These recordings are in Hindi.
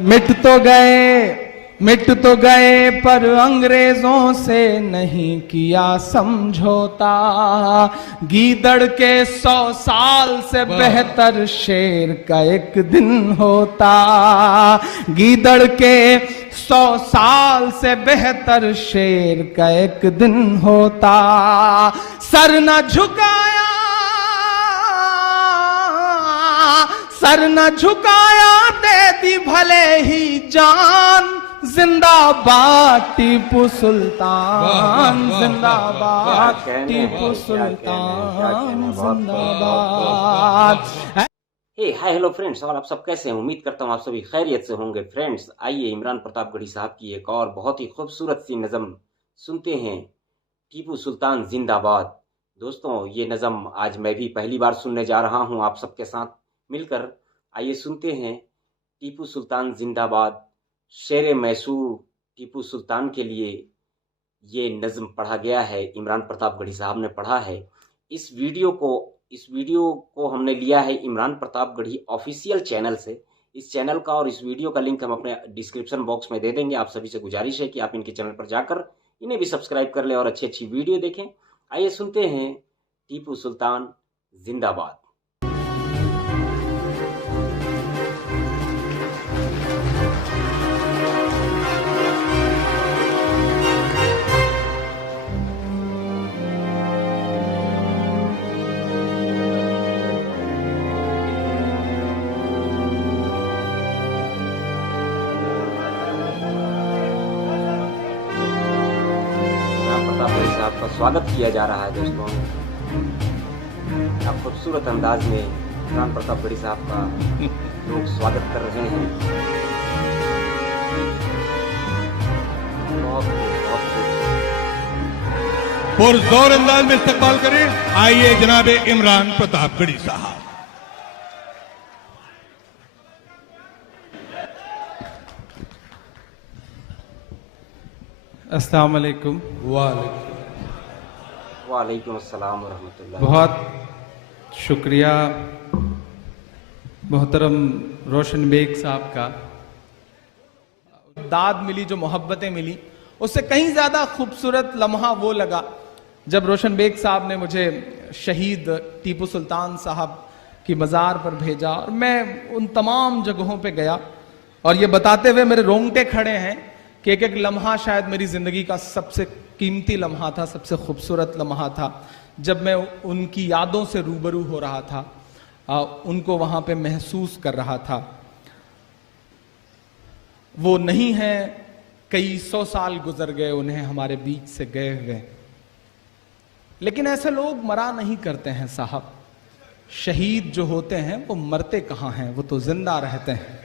मिट तो गए पर अंग्रेजों से नहीं किया समझौता। गीदड़ के 100 साल से बेहतर शेर का एक दिन होता। गीदड़ के 100 साल से बेहतर शेर का एक दिन होता। सर न झुकाया, सर न झुकाया, दे दी भले ही जान। जिंदाबाद टीपू सुल्तान, जिंदाबाद टीपू सुल्तान, जिंदाबाद। हे हाय हेलो फ्रेंड्स, और आप सब कैसे हैं? उम्मीद करता हूँ आप सभी खैरियत से होंगे। फ्रेंड्स, आइए इमरान प्रतापगढ़ी साहब की एक और बहुत ही खूबसूरत सी नज़म सुनते हैं, टीपू सुल्तान जिंदाबाद। दोस्तों, ये नज़म आज मैं भी पहली बार सुनने जा रहा हूँ आप सबके साथ मिलकर। आइए सुनते हैं टीपू सुल्तान जिंदाबाद। शेर मैसूर टीपू सुल्तान के लिए ये नज़म पढ़ा गया है, इमरान प्रतापगढ़ी साहब ने पढ़ा है। इस वीडियो को हमने लिया है इमरान प्रतापगढ़ी ऑफिशियल चैनल से। इस चैनल का और इस वीडियो का लिंक हम अपने डिस्क्रिप्शन बॉक्स में दे देंगे। आप सभी से गुजारिश है कि आप इनके चैनल पर जाकर इन्हें भी सब्सक्राइब कर लें और अच्छी अच्छी वीडियो देखें। आइए सुनते हैं टीपू सुल्तान जिंदाबाद। आपका स्वागत किया जा रहा है दोस्तों। आप खूबसूरत अंदाज में इमरान प्रतापगढ़ी साहब का लोग स्वागत कर रहे हैं। बहुत पुरजोर अंदाज में इस्तकबाल करें। आइए जनाब इमरान प्रतापगढ़ी साहब। अस्सलाम वालेकुम। वालेकुम अस्सलाम वरहमतुल्लाह। बहुत शुक्रिया मोहतरम रोशन बेग साहब का। दाद मिली, जो मोहब्बतें मिली, उससे कहीं ज्यादा खूबसूरत लम्हा वो लगा जब रोशन बेग साहब ने मुझे शहीद टीपू सुल्तान साहब की मज़ार पर भेजा और मैं उन तमाम जगहों पे गया। और ये बताते हुए मेरे रोंगटे खड़े हैं कि एक एक लम्हा शायद मेरी ज़िंदगी का सबसे कीमती लम्हा था, सबसे खूबसूरत लम्हा था, जब मैं उनकी यादों से रूबरू हो रहा था, उनको वहाँ पे महसूस कर रहा था। वो नहीं है, कई 100 साल गुजर गए उन्हें हमारे बीच से गए हुए, लेकिन ऐसे लोग मरा नहीं करते हैं साहब। शहीद जो होते हैं वो मरते कहाँ हैं, वो तो जिंदा रहते हैं।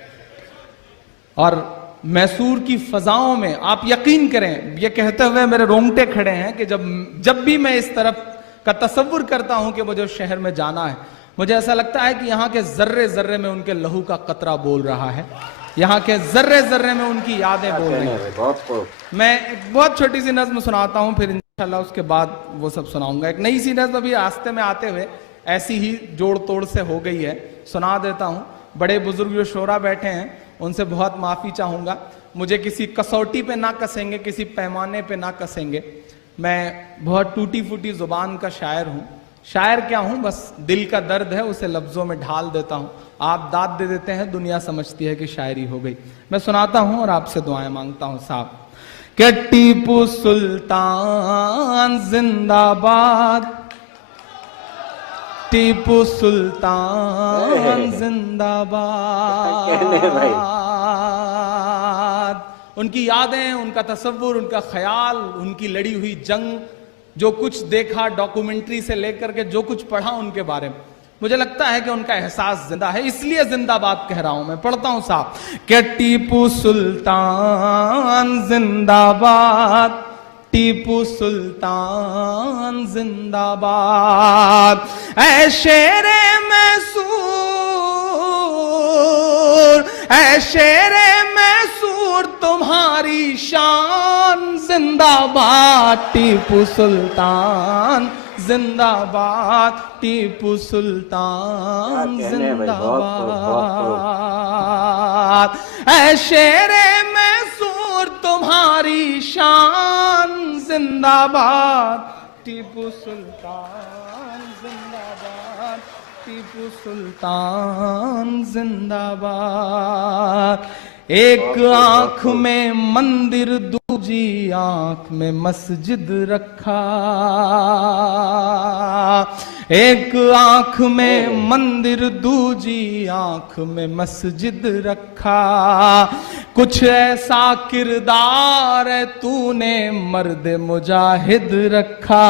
और मैसूर की फजाओं में आप यकीन करें, ये कहते हुए मेरे रोंगटे खड़े हैं कि जब भी मैं इस तरफ का तसव्वुर करता हूं कि मुझे उस शहर में जाना है, मुझे ऐसा लगता है कि यहाँ के जर्रे जर्रे में उनके लहू का कतरा बोल रहा है, यहाँ के जर्रे जर्रे में उनकी यादें बोल रही हैं। मैं एक बहुत छोटी सी नज्म सुनाता हूँ, फिर इंशाल्लाह उसके बाद वो सब सुनाऊंगा। एक नई सी नज्म अभी रास्ते में आते हुए ऐसी ही जोड़ तोड़ से हो गई है, सुना देता हूँ। बड़े बुजुर्ग जो शोरा बैठे हैं उनसे बहुत माफ़ी चाहूँगा, मुझे किसी कसौटी पे ना कसेंगे, किसी पैमाने पे ना कसेंगे। मैं बहुत टूटी फूटी ज़ुबान का शायर हूँ। शायर क्या हूँ, बस दिल का दर्द है उसे लफ्ज़ों में ढाल देता हूँ। आप दाद दे देते हैं, दुनिया समझती है कि शायरी हो गई। मैं सुनाता हूँ और आपसे दुआएं मांगता हूँ साहब। कि टीपू सुल्तान जिंदाबाद, टीपू सुल्तान जिंदाबाद। उनकी यादें, उनका तसव्वुर, उनका ख्याल, उनकी लड़ी हुई जंग, जो कुछ देखा डॉक्यूमेंट्री से लेकर के जो कुछ पढ़ा उनके बारे में, मुझे लगता है कि उनका एहसास जिंदा है, इसलिए जिंदाबाद कह रहा हूं मैं। पढ़ता हूं साहब कि टीपू सुल्तान जिंदाबाद, टीपू सुल्तान जिंदाबाद। ऐ शेरे मैसूर, ऐ शेरे मैसूर तुम्हारी शान जिंदाबाद, टीपू सुल्तान जिंदाबाद टीपू सुल्तान जिंदाबाद। ऐ शेरे मैसूर तुम्हारी शान जिंदाबाद टीपू सुल्तान जिंदाबाद टीपू सुल्तान जिंदाबाद। एक आंख में मंदिर दूजी आंख में मस्जिद रखा, एक आंख में मंदिर दूजी आंख में मस्जिद रखा। कुछ ऐसा किरदार है तूने मर्द मुजाहिद रखा,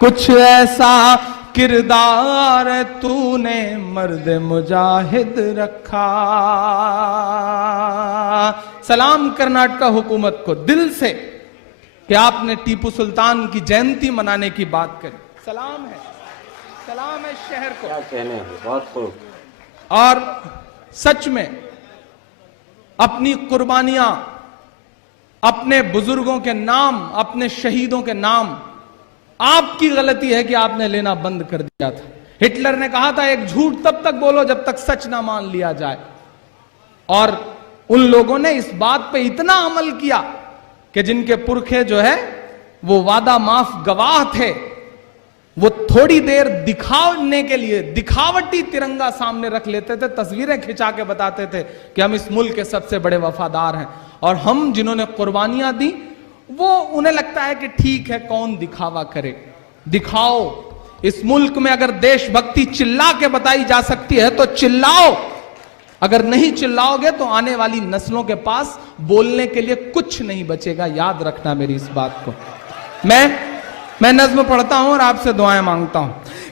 कुछ ऐसा किरदार तूने मर्द मुजाहिद रखा। सलाम कर्नाटक हुकूमत को दिल से कि आपने टीपू सुल्तान की जयंती मनाने की बात करी। सलाम है शहर को। क्या कहने हैं, बहुत खूब। और सच में अपनी कुर्बानियां, अपने बुजुर्गों के नाम, अपने शहीदों के नाम, आपकी गलती है कि आपने लेना बंद कर दिया था। हिटलर ने कहा था एक झूठ तब तक बोलो जब तक सच ना मान लिया जाए, और उन लोगों ने इस बात पे इतना अमल किया कि जिनके पुरखे जो है वो वादा माफ गवाह थे, वो थोड़ी देर दिखाने के लिए दिखावटी तिरंगा सामने रख लेते थे, तस्वीरें खिंचा के बताते थे कि हम इस मुल्क के सबसे बड़े वफादार हैं। और हम जिन्होंने कुर्बानियां दी, वो उन्हें लगता है कि ठीक है, कौन दिखावा करे, दिखाओ। इस मुल्क में अगर देशभक्ति चिल्ला के बताई जा सकती है तो चिल्लाओ, अगर नहीं चिल्लाओगे तो आने वाली नस्लों के पास बोलने के लिए कुछ नहीं बचेगा। याद रखना मेरी इस बात को। मैं नज्म पढ़ता हूं और आपसे दुआएं मांगता हूं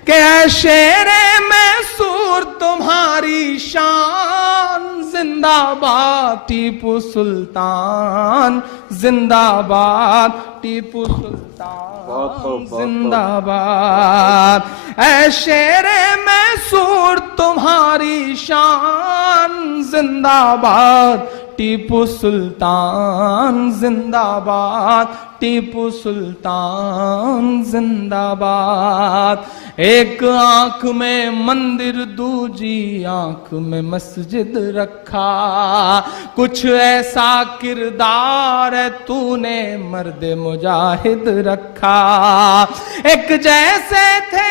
कि ऐ शेरे मैसूर तुम्हारी शान जिंदाबाद टीपू सुल्तान जिंदाबाद टीपू सुल्तान जिंदाबाद। ऐ शेरे मैसूर तुम्हारी शान जिंदाबाद टीपू सुल्तान जिंदाबाद टीपू सुल्तान जिंदाबाद। एक आंख में मंदिर दूजी आंख में मस्जिद रखा, कुछ ऐसा किरदार है तूने मर्द मुजाहिद रखा। एक जैसे थे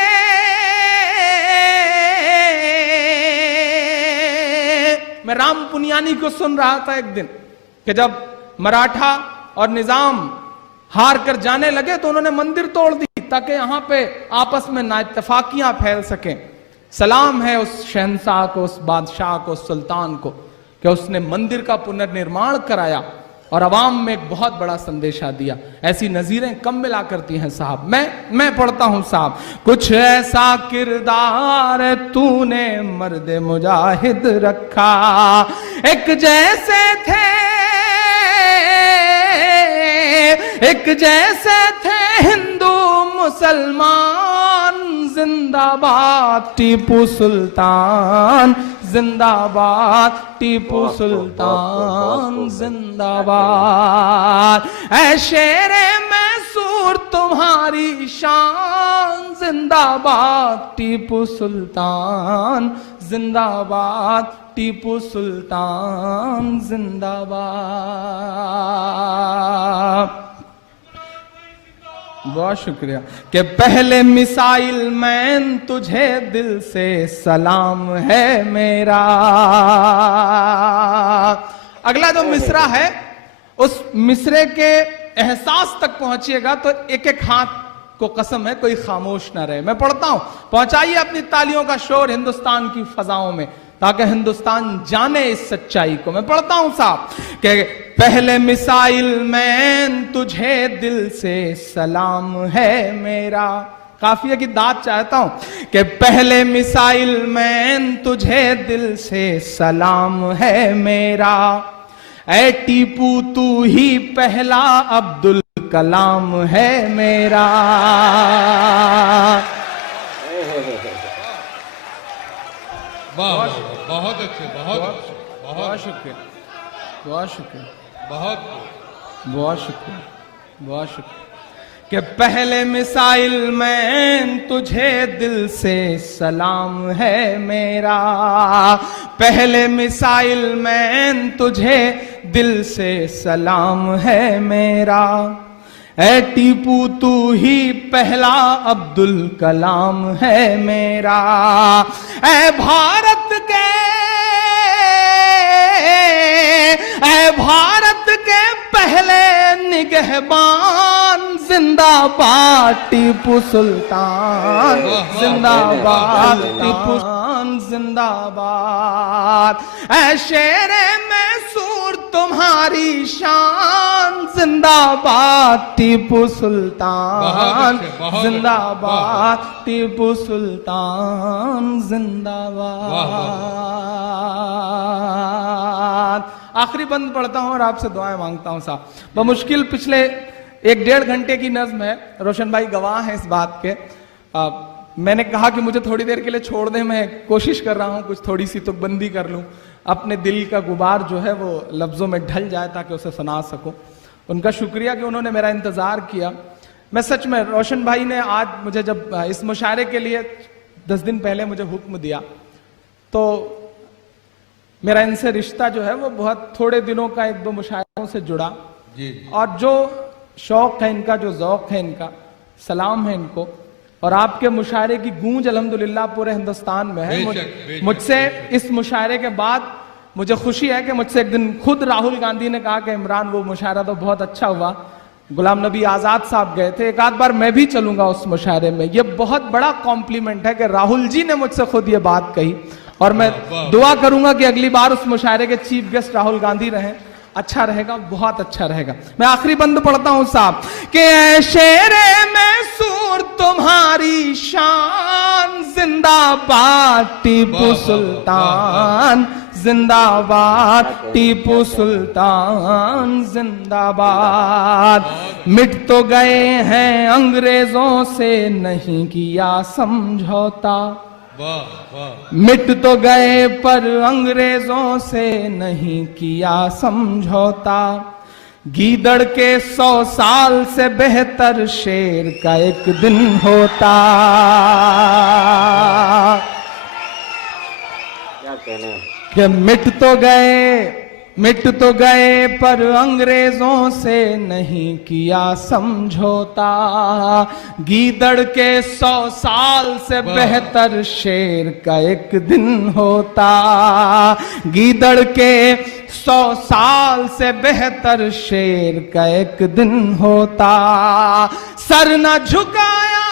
मैं राम पुनियानी को सुन रहा था एक दिन कि जब मराठा और निजाम हार कर जाने लगे तो उन्होंने मंदिर तोड़ दी ताकि यहां पे आपस में नाइत्तफाकियां फैल सकें। सलाम है उस शहंशाह को, उस बादशाह को, उस सुल्तान को कि उसने मंदिर का पुनर्निर्माण कराया और अवाम में एक बहुत बड़ा संदेशा दिया। ऐसी नजीरें कम मिला करती हैं साहब। मैं पढ़ता हूं साहब, कुछ ऐसा किरदार तूने मर्द मुजाहिद रखा। एक जैसे थे, एक जैसे थे हिंदू मुसलमान जिंदाबाद टीपू सुल्तान जिंदाबाद टीपू सुल्तान जिंदाबाद। ऐ शेरे मैसूर तुम्हारी शान जिंदाबाद टीपू सुल्तान जिंदाबाद टीपू सुल्तान जिंदाबाद। बहुत शुक्रिया कि पहले मिसाइल मैन तुझे दिल से सलाम है मेरा। अगला जो मिसरा है उस मिसरे के एहसास तक पहुंचिएगा तो एक एक हाथ को कसम है कोई खामोश ना रहे। मैं पढ़ता हूं, पहुंचाइए अपनी तालियों का शोर हिंदुस्तान की फजाओं में ताकि हिंदुस्तान जाने इस सच्चाई को। मैं पढ़ता हूं साहब कि पहले मिसाइल मैन तुझे दिल से सलाम है मेरा। काफिया की दाद चाहता हूं कि पहले मिसाइल मैन तुझे दिल से सलाम है मेरा। ऐ टीपू तू ही पहला अब्दुल कलाम है मेरा। बहुत अच्छे, बहुत शुक्रिया, बहुत शुक्रिया, बहुत बहुत शुक्रिया, बहुत शुक्रिया कि पहले मिसाइल मैन तुझे दिल से सलाम है मेरा, पहले मिसाइल मैन तुझे दिल से सलाम है मेरा। ऐ टीपू तू ही पहला अब्दुल कलाम है मेरा। ऐ भारत के, ऐ भारत के पहले निगहबान जिंदाबाद टीपू सुल्तान जिंदाबाद टीपू सुल्तान जिंदाबाद। ऐ शेरे मैसूर तुम्हारी शान जिंदाबाद टीपू सुल्तान जिंदाबाद टीपू सुल्तान जिंदाबाद। आखिरी बंद पढ़ता हूं और आपसे दुआएं मांगता हूं साहब। बमुश्किल पिछले 1-1.5 घंटे की नज्म है, रोशन भाई गवाह हैं इस बात के। मैंने कहा कि मुझे थोड़ी देर के लिए छोड़ दें, मैं कोशिश कर रहा हूं कुछ थोड़ी सी तुकबंदी कर लूं, अपने दिल का गुबार जो है वो लफ्जों में ढल जाए ताकि उसे सुना सकूं। उनका शुक्रिया कि उन्होंने मेरा इंतजार किया। मैं सच में, रोशन भाई ने आज मुझे जब इस मुशायरे के लिए 10 दिन पहले मुझे हुक्म दिया, तो मेरा इनसे रिश्ता जो है वो बहुत थोड़े दिनों का 1-2 मुशायरों से जुड़ा जी। और जो शौक है इनका, जो ज़ौक है इनका, सलाम है इनको। और आपके मुशायरे की गूंज अल्हम्दुलिल्लाह पूरे हिंदुस्तान में है। मुझसे इस मुशायरे के बाद मुझे खुशी है कि मुझसे एक दिन खुद राहुल गांधी ने कहा कि इमरान वो मुशायरा तो बहुत अच्छा हुआ, गुलाम नबी आजाद साहब गए थे, एक आध बार मैं भी चलूंगा उस मुशायरे में। ये बहुत बड़ा कॉम्प्लीमेंट है कि राहुल जी ने मुझसे खुद ये बात कही। और मैं दुआ करूंगा कि अगली बार उस मुशायरे के चीफ गेस्ट राहुल गांधी रहें, अच्छा रहेगा, बहुत अच्छा रहेगा। मैं आखिरी बंद पढ़ता हूं साहब कि ऐ शेरे मैसूर तुम्हारी शान जिंदाबाद टीपू सुल्तान जिंदाबाद टीपू सुल्तान जिंदाबाद। मिट तो गए हैं अंग्रेजों से नहीं किया समझौता, मिट तो गए पर अंग्रेजों से नहीं किया समझौता। गीदड़ के 100 साल से बेहतर शेर का एक दिन होता। क्या कहने कि मिट तो गए पर अंग्रेजों से नहीं किया समझौता। गीदड़ के 100 साल से बेहतर शेर का एक दिन होता। गीदड़ के 100 साल से बेहतर शेर का एक दिन होता। सर न झुकाया,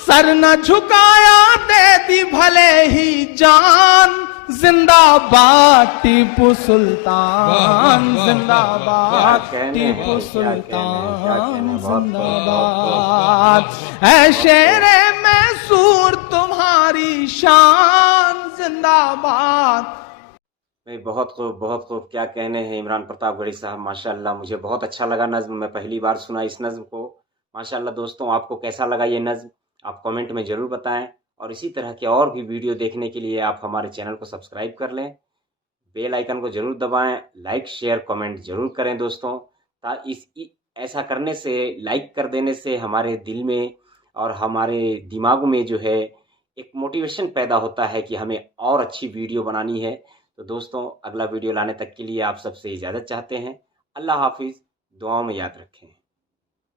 सर न झुकाया, दे दी भले ही जान जिंदाबाद टीपू सुल्तान जिंदाबाद टीपू सुल्तान जिंदाबाद। ऐ शेरे मैसूर तुम्हारी शान जिंदाबाद। बहुत खूब क्या कहने हैं इमरान प्रतापगढ़ी साहब, माशाल्लाह। मुझे बहुत अच्छा लगा नज्म, मैं पहली बार सुना इस नज्म को, माशाल्लाह। दोस्तों आपको कैसा लगा ये नज्म, आप कमेंट में ज़रूर बताएं। और इसी तरह के और भी वीडियो देखने के लिए आप हमारे चैनल को सब्सक्राइब कर लें, बेल आइकन को ज़रूर दबाएं, लाइक शेयर कमेंट ज़रूर करें दोस्तों। ऐसा करने से, लाइक कर देने से हमारे दिल में और हमारे दिमाग में जो है एक मोटिवेशन पैदा होता है कि हमें और अच्छी वीडियो बनानी है। तो दोस्तों अगला वीडियो लाने तक के लिए आप सबसे इजाज़त चाहते हैं। अल्लाह हाफिज़, दुआओं में याद रखें।